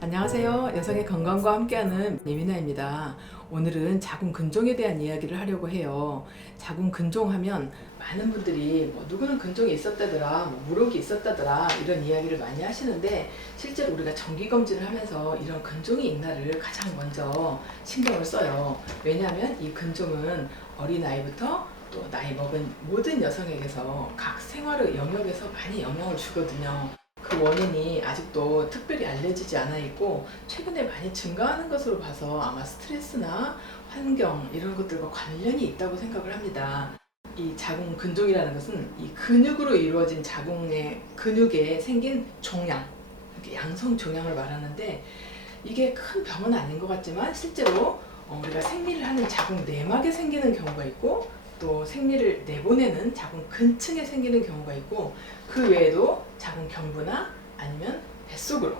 안녕하세요. 여성의 건강과 함께하는 예민아입니다. 오늘은 자궁 근종에 대한 이야기를 하려고 해요. 자궁 근종 하면 많은 분들이 누구는 근종이 있었다더라, 무록이 있었다더라 이런 이야기를 많이 하시는데, 실제로 우리가 정기검진을 하면서 이런 근종이 있나를 가장 먼저 신경을 써요. 왜냐하면 이 근종은 어린아이부터 또 나이 먹은 모든 여성에게서 각 생활의 영역에서 많이 영향을 주거든요. 그 원인이 아직도 특별히 알려지지 않아 있고 최근에 많이 증가하는 것으로 봐서 아마 스트레스나 환경 이런 것들과 관련이 있다고 생각을 합니다. 이 자궁 근종이라는 것은 이 근육으로 이루어진 자궁의 근육에 생긴 종양, 이렇게 양성 종양을 말하는데, 이게 큰 병은 아닌 것 같지만 실제로 우리가 생리를 하는 자궁 내막에 생기는 경우가 있고, 또 생리를 내보내는 자궁 근층에 생기는 경우가 있고, 그 외에도 자궁 경부나 아니면 뱃속으로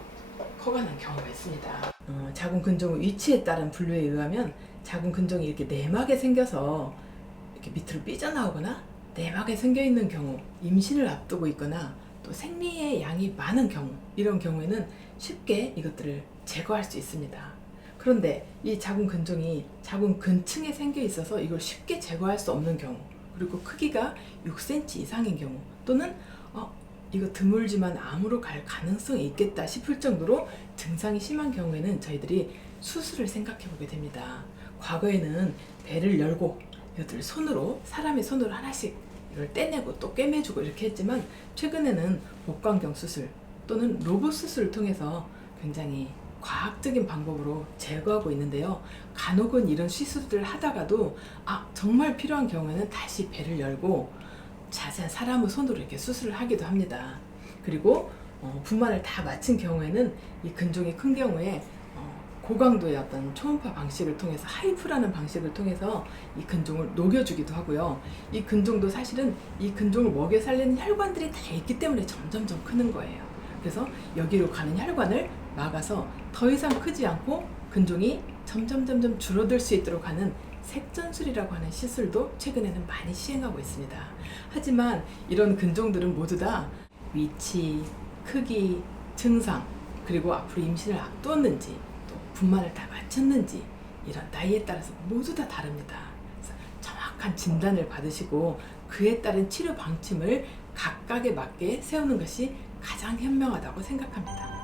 커가는 경우가 있습니다. 자궁 근종의 위치에 따른 분류에 의하면 자궁 근종이 이렇게 내막에 생겨서 이렇게 밑으로 삐져나오거나 내막에 생겨 있는 경우, 임신을 앞두고 있거나 또 생리의 양이 많은 경우, 이런 경우에는 쉽게 이것들을 제거할 수 있습니다. 그런데 이 자궁 근종이 자궁 근층에 생겨 있어서 이걸 쉽게 제거할 수 없는 경우, 그리고 크기가 6cm 이상인 경우, 또는 이거 드물지만 암으로 갈 가능성이 있겠다 싶을 정도로 증상이 심한 경우에는 저희들이 수술을 생각해 보게 됩니다. 과거에는 배를 열고 이것들 손으로, 사람의 손으로 하나씩 이걸 떼내고 또 꿰매주고 이렇게 했지만, 최근에는 복강경 수술 또는 로봇 수술을 통해서 굉장히 과학적인 방법으로 제거하고 있는데요. 간혹은 이런 시술들을 하다가도 정말 필요한 경우에는 다시 배를 열고 자세한 사람의 손으로 이렇게 수술을 하기도 합니다. 그리고 분만을 다 마친 경우에는 이 근종이 큰 경우에 고강도의 어떤 초음파 방식을 통해서, 하이프라는 방식을 통해서 이 근종을 녹여주기도 하고요. 이 근종도 사실은 이 근종을 먹여 살리는 혈관들이 다 있기 때문에 점점점 크는 거예요. 그래서 여기로 가는 혈관을 막아서 더 이상 크지 않고 근종이 점점 줄어들 수 있도록 하는 색전술이라고 하는 시술도 최근에는 많이 시행하고 있습니다. 하지만 이런 근종들은 모두 다 위치, 크기, 증상, 그리고 앞으로 임신을 앞두었는지, 또 분만을 다 마쳤는지, 이런 나이에 따라서 모두 다 다릅니다. 그래서 정확한 진단을 받으시고 그에 따른 치료 방침을 각각에 맞게 세우는 것이 가장 현명하다고 생각합니다.